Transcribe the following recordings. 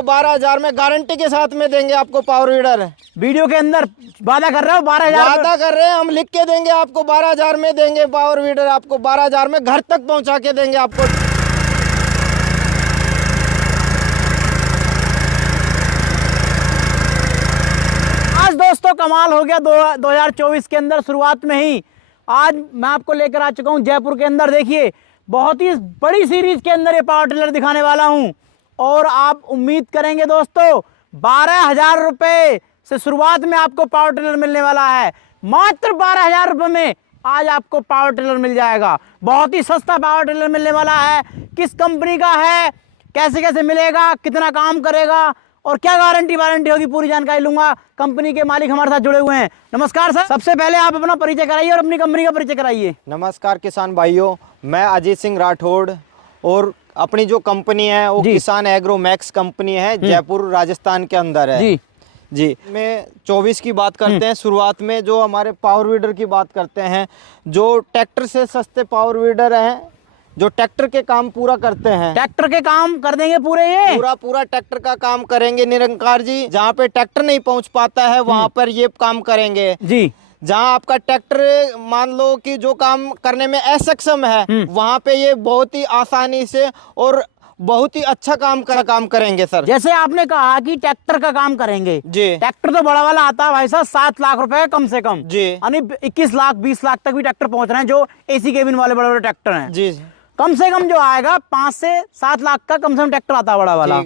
आपको 12,000 में गारंटी के साथ में देंगे आपको पावर वीडर। वीडियो के अंदर वादा कर रहे हो 12,000? वादा कर रहे हैं, हम लिख के देंगे आपको 12,000 में देंगे पावर वीडर, आपको 12,000 में घर तक पहुंचा के देंगे आपको। आज दोस्तों कमाल हो गया 2024 के अंदर शुरुआत में ही। आज मैं आपको लेकर आ चुका हूं जयपुर के अंदर। देखिए बहुत ही बड़ी सीरीज के अंदर ये पावर टिलर दिखाने वाला हूं और आप उम्मीद करेंगे दोस्तों 12,000 रुपए से शुरुआत में आपको पावर टिलर मिलने वाला है। मात्र 12,000 रुपए में आज आपको पावर टिलर मिल जाएगा। बहुत ही सस्ता पावर टिलर मिलने वाला है। किस कंपनी का है, कैसे कैसे मिलेगा, कितना काम करेगा और क्या गारंटी वारंटी होगी, पूरी जानकारी लूंगा। कंपनी के मालिक हमारे साथ जुड़े हुए हैं। नमस्कार सर, सबसे पहले आप अपना परिचय कराइए और अपनी कंपनी का परिचय कराइए। नमस्कार किसान भाइयों, मैं अजीत सिंह राठौड़ और अपनी जो कंपनी है वो किसान एग्रो मैक्स कंपनी है, जयपुर राजस्थान के अंदर है जी। में 24 की बात करते हैं शुरुआत में, जो हमारे पावर वीडर की बात करते हैं, जो ट्रैक्टर से सस्ते पावर वीडर हैं, जो ट्रैक्टर के काम पूरा करते हैं। ट्रैक्टर के काम कर देंगे पूरे, ये पूरा ट्रैक्टर का काम करेंगे निरंकार जी। जहाँ पे ट्रैक्टर नहीं पहुँच पाता है वहाँ पर ये काम करेंगे जी। जहाँ आपका ट्रैक्टर मान लो कि जो काम करने में असक्षम है, वहाँ पे ये बहुत ही आसानी से और बहुत ही अच्छा काम करेंगे सर। जैसे आपने कहा कि ट्रैक्टर का काम करेंगे जी। ट्रैक्टर तो बड़ा वाला आता है भाई साहब 7 लाख रुपए कम से कम जी, यानी 21 लाख 20 लाख तक भी ट्रैक्टर पहुंच रहे हैं, जो एसी केबिन वाले बड़े बड़े ट्रैक्टर हैं जी। कम से कम जो आएगा 5 से 7 लाख का कम से कम ट्रैक्टर आता है बड़ा वाला।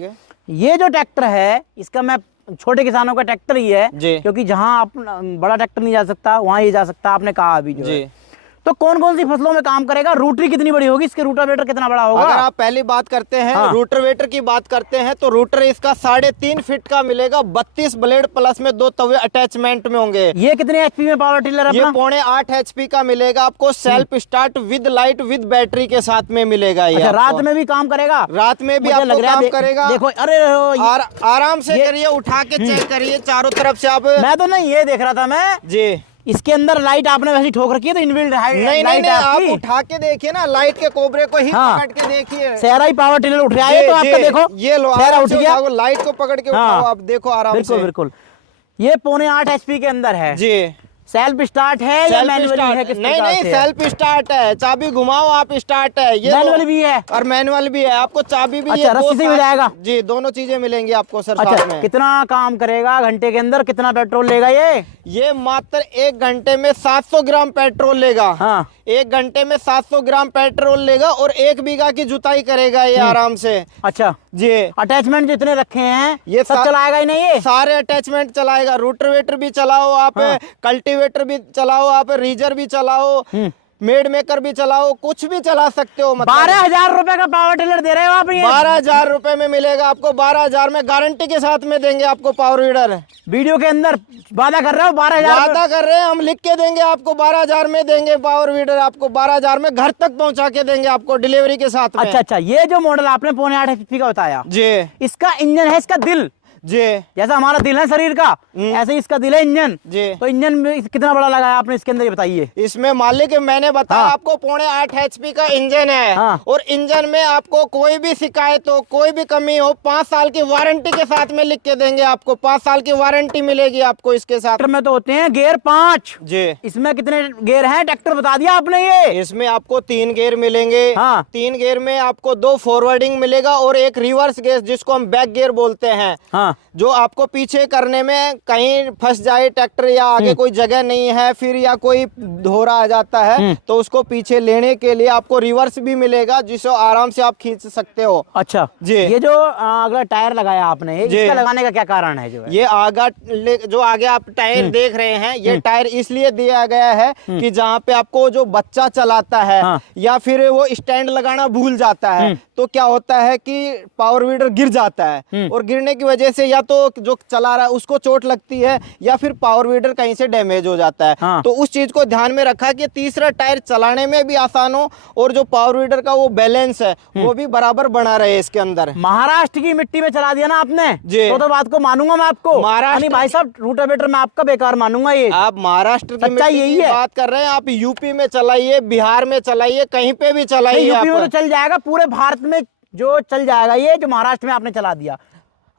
ये जो ट्रैक्टर है इसका मैं छोटे किसानों का ट्रैक्टर ही है, क्योंकि जहां आप बड़ा ट्रैक्टर नहीं जा सकता वहां ये जा सकता, आपने कहा अभी जो है। तो कौन कौन सी फसलों में काम करेगा, रोटरी कितनी बड़ी होगी, इसके रूटावेटर कितना बड़ा होगा? अगर आप पहली बात करते हैं रूटावेटर की बात करते हैं तो रूटर इसका 3.5 फीट का मिलेगा, 32 ब्लेड प्लस में 2 तवे अटैचमेंट में होंगे। ये कितने एचपी में पावर टिलर है? ये 8.5 एचपी का मिलेगा आपको, self start with light with battery के साथ में मिलेगा। ये रात में भी काम करेगा? रात में भी आपको काम करेगा। देखो अरे आराम से करिए, उठा के चेक करिए चारों तरफ से आप। मैं तो नहीं ये देख रहा था मैं जी, इसके अंदर लाइट आपने वैसे ठोक रखी है तो इनबिल्ट नहीं, आप उठा के देखिए ना, लाइट के कोबरे को ही पकड़ के देखिए। सहरा ही पावर टिलर उठ रहा है तो आपका देखो ये लो सहरा उठ गया, लाइट को पकड़ के उठाओ आप देखो आराम से। बिल्कुल ये 8.5 एचपी के अंदर है जी। सेल्फ स्टार्ट है या मैनुअली है? नहीं सेल्फ स्टार्ट है, चाबी घुमाओ आप स्टार्ट है। ये मैनुअल भी है और मैनुअल भी है, आपको चाबी भी रस्सी से मिल जाएगा जी, दोनों चीजें मिलेंगी आपको सर। साथ में कितना काम करेगा घंटे के अंदर, कितना पेट्रोल लेगा ये मात्र 1 घंटे में 700 ग्राम पेट्रोल लेगा। 1 घंटे में 700 ग्राम पेट्रोल लेगा और 1 बीघा की जुताई करेगा ये आराम से। अच्छा जी। अटैचमेंट जितने रखे हैं ये सब चलाएगा ही नहीं? ये सारे अटैचमेंट चलाएगा, रूटावेटर भी चलाओ आप, कल्टीवेटर भी चलाओ आप, रीजर भी चलाओ, मेड मेकर भी चलाओ, कुछ भी चला सकते हो। 12,000 रुपए का पावर टिलर दे रहे हो आप? 12,000 रुपए में मिलेगा आपको, 12,000 में गारंटी के साथ में देंगे आपको पावर वीडर। वीडियो के अंदर वादा कर रहे हो 12,000? वादा कर रहे हैं, हम लिख के देंगे आपको 12,000 में देंगे पावर वीडर, आपको 12,000 में घर तक पहुंचा के देंगे आपको डिलीवरी के साथ में। अच्छा, ये जो मॉडल आपने 8.5 एचपी का बताया जी, इसका इंजन है, इसका दिल जी, जैसा हमारा दिल है शरीर का ऐसे ही इसका दिल है इंजन जी। तो इंजन में कितना बड़ा लगाया आपने इसके अंदर, ये बताइए। इसमें मालिक मैंने बताया आपको 8.5 एचपी का इंजन है और इंजन में आपको कोई भी शिकायत हो, कोई भी कमी हो, 5 साल की वारंटी के साथ में लिख के देंगे आपको। 5 साल की वारंटी मिलेगी आपको इसके साथ। ट्रैक्टर में तो होते हैं गियर 5 जी, इसमें कितने गियर हैं ट्रैक्टर बता दिया आपने? ये इसमें आपको 3 गियर मिलेंगे। 3 गियर में आपको 2 फॉरवर्डिंग मिलेगा और 1 रिवर्स गियर जिसको हम बैक गियर बोलते हैं, जो आपको पीछे करने में कहीं फंस जाए ट्रैक्टर या आगे कोई जगह नहीं है फिर या कोई धोरा आ जाता है तो उसको पीछे लेने के लिए आपको रिवर्स भी मिलेगा जिसको आराम से आप खींच सकते हो। अच्छा जी। ये जो अगला टायर लगाया आपने इसका लगाने का क्या कारण है? जो आगे आप टायर देख रहे हैं, ये टायर इसलिए दिया गया है कि जहाँ पे आपको जो बच्चा चलाता है या फिर वो स्टैंड लगाना भूल जाता है तो क्या होता है कि पावर वीडर गिर जाता है और गिरने की वजह से या तो जो चला रहा है उसको चोट लगती है या फिर पावर वीडर कहीं से डैमेज हो जाता है। तो उस चीज को ध्यान में रखा कि तीसरा टायर चलाने में भी आसान हो और जो पावर वीडर का वो बैलेंस है वो भी बराबर बना रहे इसके अंदर। महाराष्ट्र की मिट्टी में चला दिया ना आपने जी, तो बात को मानूंगा मैं आपको। महाराष्ट्र भाई साहब रूटावेटर में आपका बेकार मानूंगा। ये आप महाराष्ट्र की मिट्टी की बात कर रहे हैं, आप यूपी में चलाइए, बिहार में चलाइए, कहीं पे भी चलाइए, यूपी में तो चल जाएगा, पूरे भारत में जो चल जाएगा ये जो महाराष्ट्र में आपने चला दिया।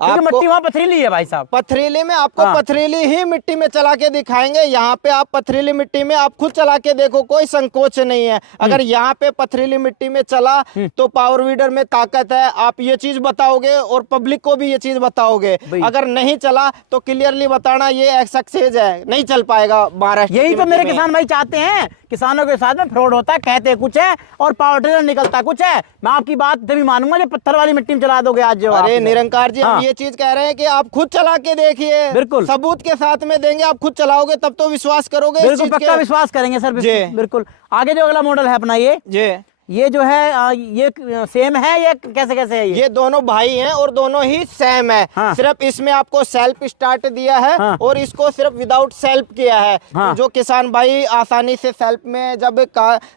मिट्टी वहाँ पथरीली है भाई साहब। पथरीली में आपको पथरीली ही मिट्टी में चला के दिखाएंगे। यहाँ पे आप पथरीली मिट्टी में आप खुद चला के देखो, कोई संकोच नहीं है। अगर यहाँ पे पथरीली मिट्टी में चला तो पावर वीडर में ताकत है, आप ये चीज बताओगे और पब्लिक को भी ये चीज बताओगे। अगर नहीं चला तो क्लियरली बताना ये सक्सेस है, नहीं चल पाएगा महाराष्ट्र। यही तो मेरे किसान भाई चाहते हैं। किसानों के साथ में फ्रॉड होता है, कहते कुछ है और पावर टिलर निकलता कुछ है। मैं आपकी बात तभी मानूंगा जब पत्थर वाली मिट्टी में चला दोगे आज जो। अरे निरंकार जी, हम ये चीज कह रहे हैं कि आप खुद चला के देखिए, बिल्कुल सबूत के साथ में देंगे, आप खुद चलाओगे तब तो विश्वास करोगे। बिल्कुल पक्का विश्वास करेंगे सर, बिल्कुल। आगे जो अगला मॉडल है अपना ये जो है ये सेम है, ये कैसे कैसे है? ये दोनों भाई हैं और दोनों ही सेम है। हाँ। सिर्फ इसमें आपको सेल्फ स्टार्ट दिया है। हाँ। और इसको सिर्फ विदाउट सेल्फ किया है। हाँ। जो किसान भाई आसानी से सेल्फ में जब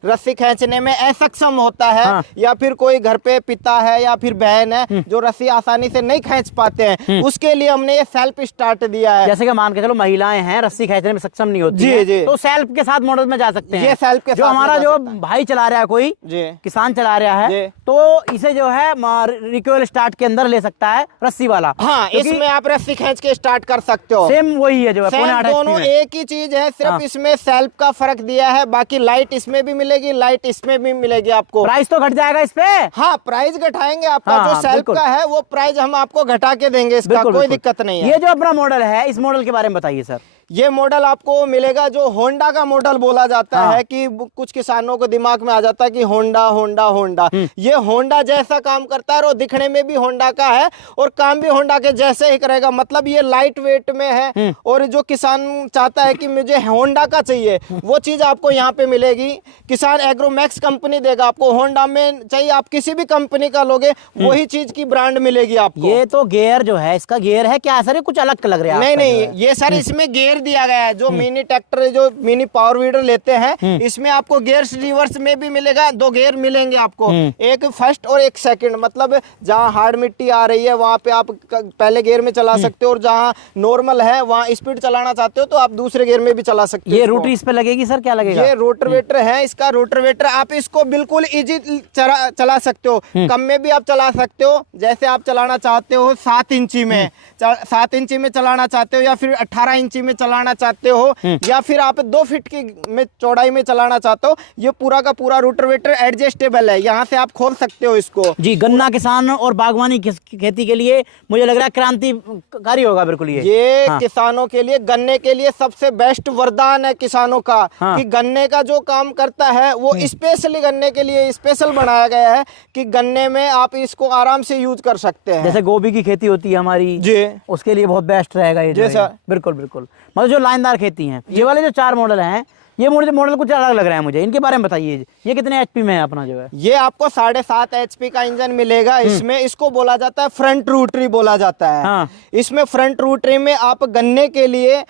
रस्सी खींचने में असक्षम होता है। हाँ। या फिर कोई घर पे पिता है या फिर बहन है जो रस्सी आसानी से नहीं खींच पाते हैं, उसके लिए हमने ये सेल्फ स्टार्ट दिया है। जैसे कि मान के चलो महिलाएं हैं, रस्सी खींचने में सक्षम नहीं होती है, तो सेल्फ के साथ मॉडल में जा सकते हैं। ये सेल्फ के जो हमारा जो भाई चला रहा है कोई किसान चला रहा है, तो इसे जो है रिकॉइल स्टार्ट के अंदर ले सकता है रस्सी वाला। हाँ, इसमें आप रस्सी खींच के स्टार्ट कर सकते हो। सेम वही है जो है, दोनों एक ही चीज है, सिर्फ इसमें सेल्फ का फर्क दिया है। बाकी लाइट इसमें भी मिलेगी, लाइट इसमें भी मिलेगी आपको। प्राइस तो घट जाएगा इस पे। हाँ, प्राइस घटाएंगे आपका। जो सेल्फ का है वो प्राइस हम आपको घटा के देंगे, इसका कोई दिक्कत नहीं है। ये जो अपना मॉडल है, इस मॉडल के बारे में बताइए सर। ये मॉडल आपको मिलेगा जो होंडा का मॉडल बोला जाता है कि कुछ किसानों को दिमाग में आ जाता है कि होंडा होंडा होंडा। ये होंडा जैसा काम करता है और दिखने में भी होंडा का है और काम भी होंडा के जैसे ही करेगा। मतलब ये लाइट वेट में है और जो किसान चाहता है कि मुझे होंडा का चाहिए, वो चीज आपको यहाँ पे मिलेगी। किसान एग्रोमैक्स कंपनी देगा आपको। होंडा में चाहिए आप किसी भी कंपनी का लोगे, वही चीज की ब्रांड मिलेगी आपको। ये तो गियर जो है, इसका गियर है क्या सर? कुछ अलग लग रहा है। नहीं, ये सर इसमें गियर दिया गया है। जो मिनी ट्रैक्टर, जो मिनी पावर वीडर लेते हैं, इसमें आपको गियर रिवर्स में भी मिलेगा। 2 गियर मिलेंगे आपको, एक फर्स्ट और एक सेकंड। मतलब जहां हार्ड मिट्टी आ रही है वहां पे आप पहले गियर में चला सकते हो और जहां नॉर्मल है वहां स्पीड चलाना चाहते हो तो आप दूसरे गियर में भी चला सकते हो। ये रोटरी इस पे लगेगी सर? क्या लगेगा? ये रोटरवेटर है, इसका रोटरवेटर। आप इसको बिल्कुल इजी चला सकते हो, कम में भी आप चला सकते हो। जैसे आप चलाना चाहते हो 7 इंची में, 7 इंची में चलाना चाहते हो या फिर 18 इंची में चलाना चाहते हो या फिर आप 2 फीट की में चौड़ाई में चलाना चाहते हो, ये पूरा का पूरा रोटरवेटर एडजस्टेबल है। यहाँ से आप खोल सकते हो इसको। जी, गन्ना किसान और बागवानी खेती के लिए मुझे लग रहा है क्रांतिकारी होगा बिल्कुल ये। हाँ। किसानों के लिए, गन्ने के लिए सबसे बेस्ट वरदान है किसानों का। हाँ। कि गन्ने का जो काम करता है वो स्पेशली गन्ने के लिए स्पेशल बनाया गया है कि गन्ने में आप इसको आराम से यूज कर सकते हैं। जैसे गोभी की खेती होती है हमारी जी, उसके लिए बहुत बेस्ट रहेगा ये। बिल्कुल बिल्कुल। मतलब जो लाइनदार खेती है, ये वाले जो 4 मॉडल हैं, ये मॉडल कुछ अलग लग रहा है मुझे। इनके बारे में बताइए, ये कितने एचपी में है अपना जो है? ये आपको 7.5 एचपी का इंजन मिलेगा। इसमें इसको बोला जाता है फ्रंट रोटरी बोला जाता है। हाँ। इसमें फ्रंट रोटरी में आप गन्ने के लिए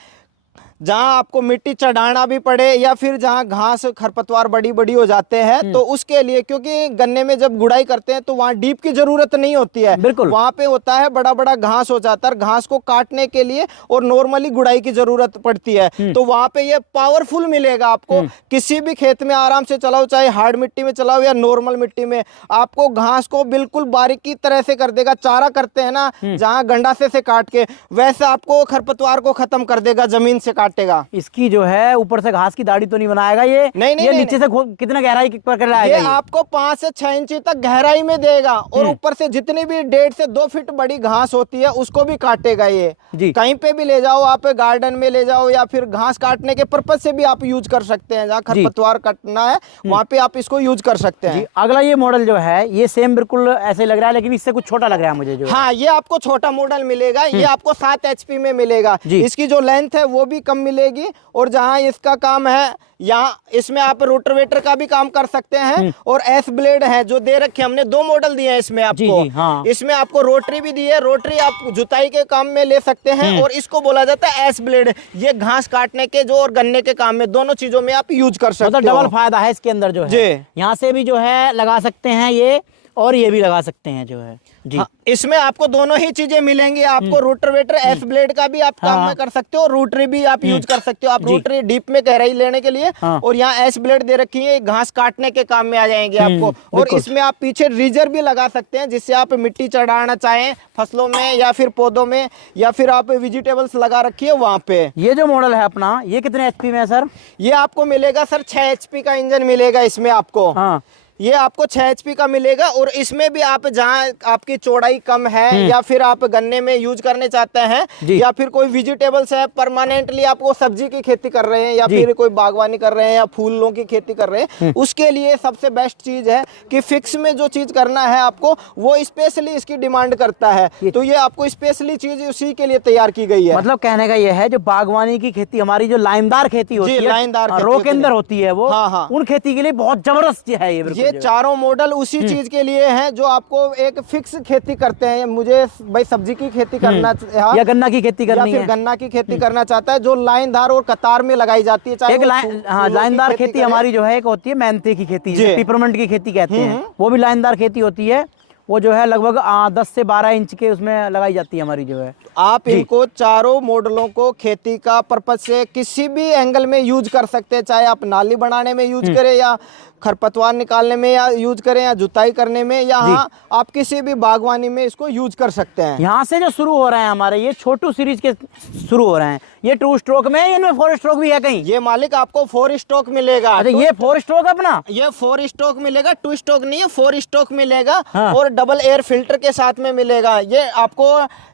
जहां आपको मिट्टी चढ़ाना भी पड़े या फिर जहां घास खरपतवार बड़ी बड़ी हो जाते हैं तो उसके लिए, क्योंकि गन्ने में जब गुड़ाई करते हैं तो वहां डीप की जरूरत नहीं होती है। बिल्कुल। वहां पे होता है बड़ा बड़ा घास हो जाता है, घास को काटने के लिए और नॉर्मली गुड़ाई की जरूरत पड़ती है। तो वहां पे ये पावरफुल मिलेगा आपको। किसी भी खेत में आराम से चलाओ, चाहे हार्ड मिट्टी में चलाओ या नॉर्मल मिट्टी में, आपको घास को बिल्कुल बारीकी तरह से कर देगा। चारा करते हैं ना जहाँ गंडासे से काट के, वैसे आपको खरपतवार को खत्म कर देगा जमीन से काटेगा। इसकी जो है ऊपर से घास की दाढ़ी तो नहीं बनाएगा ये? नहीं, ये नीचे से कितना गहराई पर कर लाएगा? ये आपको 5 से 6 इंची तक गहराई में देगा और ऊपर से जितनी भी 1.5 से 2 फीट बड़ी घास होती है उसको भी काटेगा ये जी। कहीं पे भी ले जाओ आप, गार्डन में ले जाओ या फिर घास काटने के पर्पज से भी आप यूज कर सकते हैं। जहाँ खरपतवार काटना है वहाँ पे आप इसको यूज कर सकते हैं। अगला ये मॉडल जो है ये सेम बिल्कुल ऐसे लग रहा है, लेकिन इससे कुछ छोटा लग रहा है मुझे जो। हाँ, ये आपको छोटा मॉडल मिलेगा। ये आपको 7 एचपी में मिलेगा। इसकी जो लेंथ है वो भी कम मिलेगी और जहां इसका काम है यहाँ इसमें आप रोटरवेटर का भी काम कर सकते हैं और एस ब्लेड है जो दे रखे, हमने 2 मॉडल दिए हैं इसमें आपको। हाँ। इसमें आपको रोटरी भी दी है, रोटरी आप जुताई के काम में ले सकते हैं और इसको बोला जाता है एस ब्लेड। ये घास काटने के जो और गन्ने के काम में, दोनों चीजों में आप यूज कर सकते हो। डबल फायदा है इसके अंदर जो है। यहाँ से भी जो है लगा सकते हैं ये और ये भी लगा सकते हैं जो है जी। हाँ, इसमें आपको दोनों ही चीजें मिलेंगी। आपको रोटावेटर एस ब्लेड का भी आप काम में कर सकते हो, रोटरी भी आप यूज कर सकते हो। आप रोटरी डीप में गहराई लेने के लिए, और यहाँ एस ब्लेड दे रखी है, घास काटने के काम में आ जाएंगे आपको। और इसमें आप पीछे रीजर भी लगा सकते हैं, जिससे आप मिट्टी चढ़ाना चाहें फसलों में या फिर पौधों में, या फिर आप वेजिटेबल्स लगा रखिए वहाँ पे। ये जो मॉडल है अपना, ये कितने एचपी में है सर? ये आपको मिलेगा सर 6 HP का इंजन मिलेगा इसमें आपको। हाँ, ये आपको 6 HP का मिलेगा। और इसमें भी आप जहाँ आपकी चौड़ाई कम है, या फिर आप गन्ने में यूज करने चाहते हैं, या फिर कोई वेजिटेबल्स है, परमानेंटली आपको सब्जी की खेती कर रहे हैं, या फिर कोई बागवानी कर रहे हैं, या फूलों की खेती कर रहे हैं, उसके लिए सबसे बेस्ट चीज है कि फिक्स में जो चीज करना है आपको, वो स्पेशली इसकी डिमांड करता है। तो ये आपको स्पेशली चीज उसी के लिए तैयार की गई है। मतलब कहने का ये है, जो बागवानी की खेती, हमारी जो लाइनदार खेती होती है, लाइनदार रो के अंदर होती है वो, हाँ, उन खेती के लिए बहुत जबरदस्त है ये चारों मॉडल उसी चीज के लिए हैं, जो आपको एक फिक्स खेती करते हैं। मुझे भाई सब्जी की खेती करना या गन्ना की खेती करनी है, गन्ना की खेती करना चाहता है, जो लाइनदार और कतार में लगाई जाती है। एक लाइनदार खेती हमारी जो है एक होती है मेंथे की खेती, पिपरमेंट की खेती कहते हैं, वो भी लाइनदार खेती होती है। वो जो है लगभग 10 से 12 इंच के उसमें लगाई जाती है हमारी जो है। आप इनको चारों मॉडलों को खेती का पर्पज से किसी भी एंगल में यूज कर सकते हैं, चाहे आप नाली बनाने में यूज करें, या खरपतवार निकालने में या यूज करें, या जुताई करने में, या आप किसी भी बागवानी में इसको यूज कर सकते हैं। यहाँ से जो शुरू हो रहे हैं हमारे, ये छोटू सीरीज के शुरू हो रहे हैं, ये 2 स्ट्रोक में है, इनमें 4 स्ट्रोक भी है कहीं? ये मालिक आपको 4 स्ट्रोक मिलेगा। अच्छा, ये 4 स्ट्रोक अपना, ये 4 स्ट्रोक मिलेगा, 2 स्ट्रोक नहीं है, 4 स्ट्रोक मिलेगा। और डबल एयर फिल्टर के साथ में मिलेगा। ये आपको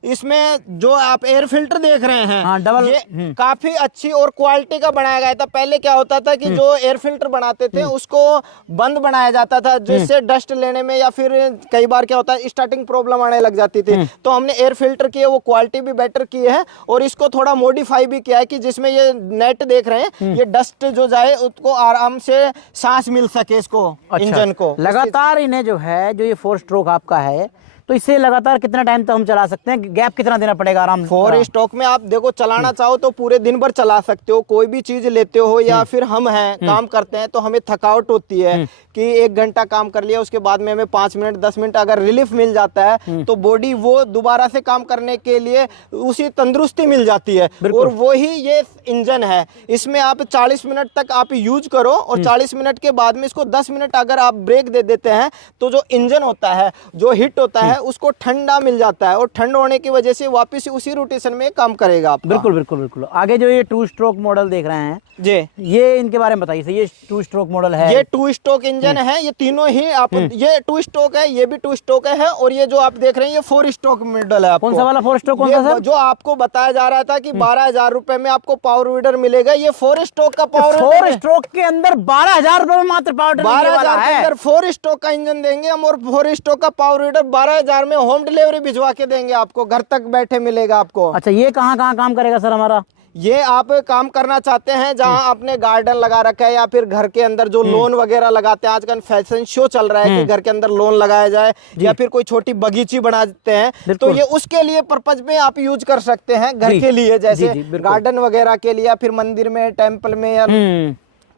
इसमें जो आप एयर फिल्टर देख रहे हैं, डबल, ये काफी अच्छी और क्वालिटी का बनाया गया था। पहले क्या होता था कि जो एयर फिल्टर बनाते थे उसको बंद बनाया जाता था, जिससे डस्ट लेने में, या फिर कई बार क्या होता है स्टार्टिंग प्रॉब्लम आने लग जाती थी। तो हमने एयर फिल्टर की है, वो क्वालिटी भी बेटर की है, और इसको थोड़ा मॉडिफाई भी किया है कि जिसमें ये नेट देख रहे हैं, ये डस्ट जो जाए उसको आराम से सांस मिल सके इसको। अच्छा, इंजन को लगातार इन्हें जो है, जो ये 4 स्ट्रोक आपका है, तो इससे लगातार कितना टाइम तक हम चला सकते हैं? गैप कितना देना पड़ेगा आराम से? 4 स्ट्रोक में आप देखो चलाना चाहो तो पूरे दिन भर चला सकते हो। कोई भी चीज लेते हो, या फिर हम हैं काम करते हैं, तो हमें थकावट होती है कि 1 घंटा काम कर लिया, उसके बाद में हमें 5 मिनट 10 मिनट अगर रिलीफ मिल जाता है, तो बॉडी वो दोबारा से काम करने के लिए उसी तंदुरुस्ती मिल जाती है। और वो ही ये इंजन है। इसमें आप 40 मिनट तक आप यूज करो, और 40 मिनट के बाद में इसको 10 मिनट अगर आप ब्रेक दे देते हैं, तो जो इंजन होता है, जो हिट होता है, उसको ठंडा मिल जाता है, और ठंड होने की वजह से वापस उसी रोटेशन में काम करेगा आपका। बिल्कुल बिल्कुल बिल्कुल। आगे जो ये 2 स्ट्रोक मॉडल देख रहे हैं जी, ये इनके बारे में बताइए। ये 2 स्ट्रोक मॉडल है, ये 2 स्ट्रोक इंजन है। ये तीनों ही आप, ये 2 स्ट्रोक है, ये भी 2 स्ट्रोक है, और ये जो आप देख रहे हैं ये 4 स्ट्रोक मॉडल है। आपको कौन सा वाला 4 स्ट्रोक? कौन सा सर? जो आपको बताया जा रहा था कि 12,000 रुपए में आपको पावर वीडर मिलेगा, ये 4 स्ट्रोक का पावर 4 स्ट्रोक के अंदर 12,000 रुपए में मात्र पावर 12,000 के अंदर 4 स्ट्रोक का इंजन देंगे हम, और 4 स्ट्रोक का पावर वीडर 12,000 में होम डिलीवरी भिजवा के देंगे आपको, घर तक बैठे मिलेगा आपको। अच्छा, ये कहाँ कहाँ काम करेगा सर हमारा? ये आप काम करना चाहते हैं जहां आपने गार्डन लगा रखा है, या फिर घर के अंदर जो लोन वगैरह लगाते हैं, आजकल फैशन शो चल रहा है कि घर के अंदर लोन लगाया जाए, या फिर कोई छोटी बगीची बनाते हैं, तो ये उसके लिए पर्पज में आप यूज कर सकते हैं घर के लिए, जैसे गार्डन वगैरह के लिए, या फिर मंदिर में, टेम्पल में, या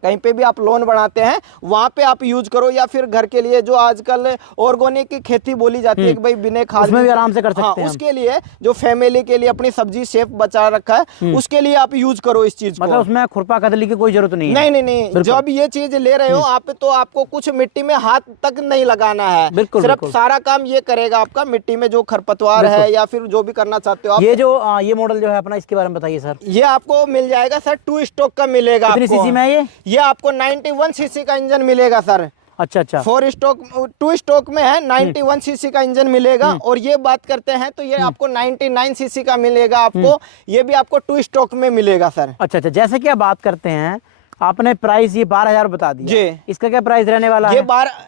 कहीं पे भी आप लोन बनाते हैं वहां पे आप यूज करो, या फिर घर के लिए जो आजकल ऑर्गेनिक की खेती बोली जाती है कि भाई बिना खाद, उसमें भी आराम से कर सकते हैं। उसके लिए जो फैमिली के लिए अपनी सब्जी सेफ बचा रखा है, उसके लिए आप यूज करो इस चीज को। मतलब उसमें खुरपा कदली की कोई जरूरत नहीं है? नहीं। जब ये चीज ले रहे हो आप, तो आपको कुछ मिट्टी में हाथ तक नहीं लगाना है। सिर्फ सारा काम ये करेगा आपका, मिट्टी में जो खरपतवार है, या फिर जो भी करना चाहते हो आप। ये मॉडल जो है अपना, इसके बारे में बताइए सर। ये आपको मिल जाएगा सर 2 स्ट्रोक का मिलेगा। कितनी सीसी में है ये आपको 91 सीसी का इंजन मिलेगा सर। अच्छा 4 स्ट्रोक 2 स्ट्रोक में है, 91 सीसी का इंजन मिलेगा। और ये बात करते हैं तो ये आपको 99 सीसी का मिलेगा आपको। ये भी आपको 2 स्ट्रोक में मिलेगा सर। अच्छा, जैसे कि आप बात करते हैं, आपने प्राइस ये 12,000 बता दिया जी, इसका क्या प्राइस रहने वाला है?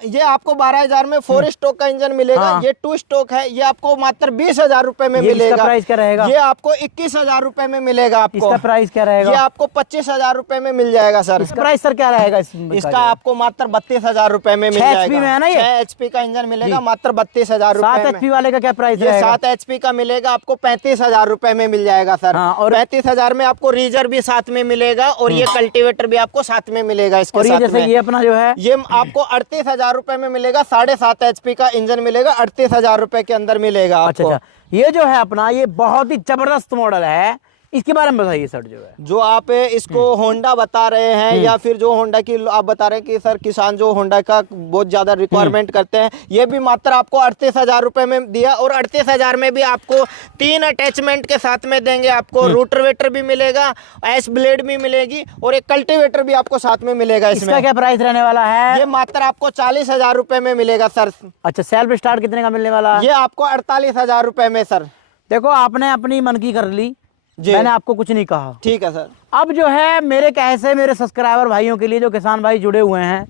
ये आपको 12,000 में 4 स्ट्रोक का इंजन मिलेगा। ये 2 स्ट्रोक है, ये आपको मात्र 20,000 रुपए में मिलेगा। इसका प्राइस क्या रहेगा? ये आपको 21,000 रुपए में मिलेगा आपको। इसका प्राइस क्या रहेगा? ये आपको 25,000 रुपए में मिल जाएगा सर। इसका प्राइस सर क्या रहेगा? इसका आपको मात्र 32,000 रुपए में मिल जाएगा। 6 HP में है ना ये? 6 HP का इंजन मिलेगा मात्र 32,000 रुपए में। 7 HP वाले का क्या प्राइस रहेगा? 7 HP का मिलेगा आपको 35,000 रुपए में मिल जाएगा सर। और 35,000 में आपको रीजर भी साथ में मिलेगा, और ये कल्टीवेटर भी आपको साथ में मिलेगा इसके और ये साथ जैसे में। ये अपना जो है ये आपको 38,000 रुपए में मिलेगा, 7.5 HP का इंजन मिलेगा, 38,000 रुपए के अंदर मिलेगा आपको। अच्छा, ये जो है अपना ये बहुत ही जबरदस्त मॉडल है, इसके बारे में बताइए सर। जो है जो आप इसको होंडा बता रहे हैं या फिर जो होंडा की आप बता रहे हैं कि सर किसान जो होंडा का बहुत ज्यादा रिक्वायरमेंट करते हैं, ये भी मात्र आपको 38,000 रुपए में दिया, और 38,000 में भी आपको 3 अटैचमेंट के साथ में देंगे। आपको रोटरवेटर भी मिलेगा, एस ब्लेड भी मिलेगी, और एक कल्टीवेटर भी आपको साथ में मिलेगा। इसका क्या प्राइस रहने वाला है? ये मात्र आपको 40,000 रुपए में मिलेगा सर। अच्छा, सेल्फ स्टार्ट कितने का मिलने वाला है? ये आपको 48,000 रुपए में सर। देखो, आपने अपनी मन की कर ली, मैंने आपको कुछ नहीं कहा। ठीक है सर। अब जो है मेरे कहे से मेरे सब्सक्राइबर भाइयों के लिए, जो किसान भाई जुड़े हुए हैं,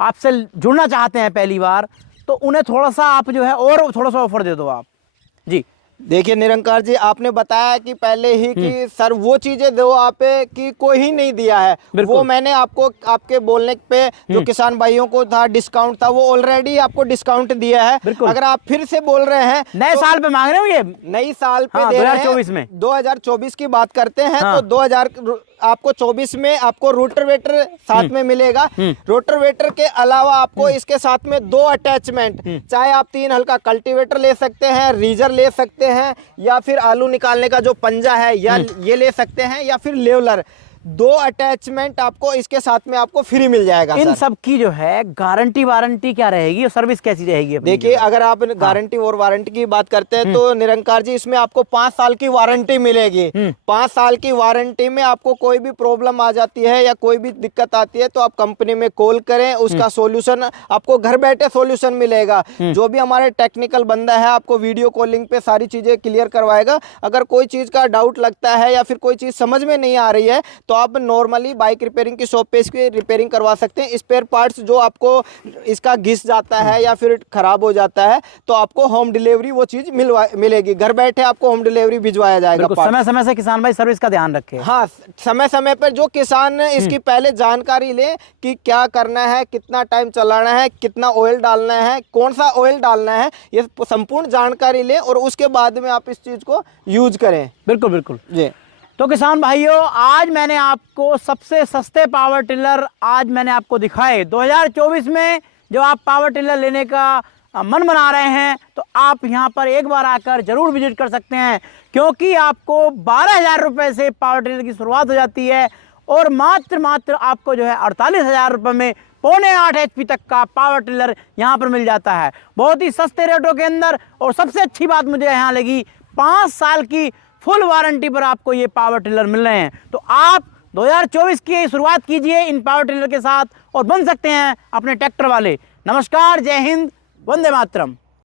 आपसे जुड़ना चाहते हैं पहली बार, तो उन्हें थोड़ा सा आप जो है और थोड़ा सा ऑफर दे दो आप जी। देखिए निरंकार जी, आपने बताया कि पहले ही कि सर वो चीजें दो आप कि कोई ही नहीं दिया है, वो मैंने आपको आपके बोलने पे जो किसान भाइयों को था डिस्काउंट था, वो ऑलरेडी आपको डिस्काउंट दिया है। अगर आप फिर से बोल रहे हैं नए साल पे मांग रहे हो, ये नई साल पे हाँ, दे रहे हैं 2024 में, 2024 की बात करते हैं हाँ। तो 2000 आपको 24 में आपको रोटरवेटर साथ में मिलेगा। रोटरवेटर के अलावा आपको इसके साथ में 2 अटैचमेंट, चाहे आप 3 हल्का कल्टीवेटर ले सकते हैं, रीजर ले सकते हैं, या फिर आलू निकालने का जो पंजा है या ये ले सकते हैं, या फिर लेवलर। 2 अटैचमेंट आपको इसके साथ में आपको फ्री मिल जाएगा। इन सब की जो है गारंटी वारंटी क्या रहेगी और सर्विस कैसी रहेगी? देखिए, अगर आप गारंटी और वारंटी की बात करते हैं तो निरंकार जी इसमें आपको 5 साल की वारंटी मिलेगी। 5 साल की वारंटी में आपको कोई भी प्रॉब्लम आ जाती है या कोई भी दिक्कत आती है तो आप कंपनी में कॉल करें, उसका सॉल्यूशन आपको घर बैठे सॉल्यूशन मिलेगा। जो भी हमारे टेक्निकल बंदा है आपको वीडियो कॉलिंग पे सारी चीजें क्लियर करवाएगा। अगर कोई चीज का डाउट लगता है या फिर कोई चीज समझ में नहीं आ रही है तो आप नॉर्मली बाइक रिपेयरिंग की शॉप पे इसकी रिपेयरिंग करवा सकते हैं। स्पेयर पार्ट्स जो आपको इसका घिस जाता है या फिर खराब हो जाता है तो आपको होम डिलीवरी वो चीज मिलेगी, घर बैठे आपको होम डिलीवरी भिजवाया जाएगा। समय समय से किसान भाई सर्विस का ध्यान रखे। हाँ, समय समय पर जो किसान इसकी पहले जानकारी ले कि क्या करना है, कितना टाइम चलाना है, कितना ऑयल डालना है, कौन सा ऑयल डालना है, ये संपूर्ण जानकारी ले और उसके बाद में आप इस चीज को यूज करें। बिल्कुल बिल्कुल जी। तो किसान भाइयों, आज मैंने आपको सबसे सस्ते पावर टिलर आज मैंने आपको दिखाए। 2024 में जो आप पावर टिलर लेने का मन बना रहे हैं तो आप यहां पर एक बार आकर जरूर विजिट कर सकते हैं, क्योंकि आपको 12,000 रुपये से पावर टिलर की शुरुआत हो जाती है और मात्र आपको जो है 48,000 रुपये में 7.5 HP तक का पावर टिलर यहां पर मिल जाता है, बहुत ही सस्ते रेटों के अंदर। और सबसे अच्छी बात मुझे यहाँ लगी, 5 साल की फुल वारंटी पर आपको ये पावर टिलर मिल रहे हैं। तो आप 2024 की शुरुआत कीजिए इन पावर टिलर के साथ और बन सकते हैं अपने ट्रैक्टर वाले। नमस्कार, जय हिंद, वंदे मातरम।